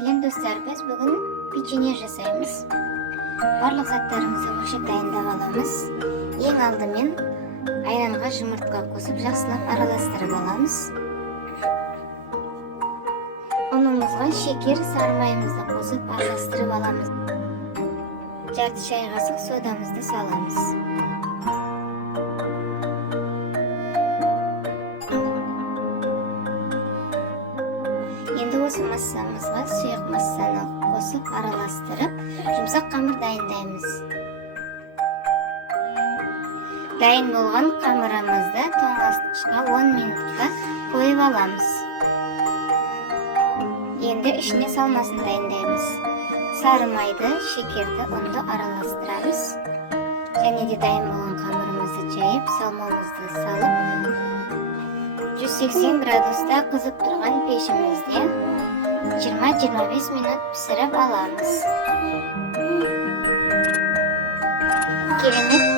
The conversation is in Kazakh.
Selam dostlar, biz bugün pechenye жасаймыз. Барлық заттарымызды бөлшек дайындап аламыз. Ең алдымен айранға жұмыртқа қосып, жақсылап араластырып аламыз. Ұнымызға шекер, сары майымызды қосып араластырып аламыз. Жарты шай қасық содамызды саламыз. Енді осы массамызға сұйық массаны қосып араластырып, жұмсақ қамыр дайындаймыз. Дайын болған қамырымызды тоңазытқышқа 10 минутқа қойып аламыз. Енді ішіне салмасын дайындаймыз. Сары майды, шекерді, ұнды араластырамыз. Және де дайын болған қамырымызды жайып, салмамызды салып, 180 градуста қызып тұрған пешімізде 20-25 минут пісіріп аламыз. Керемет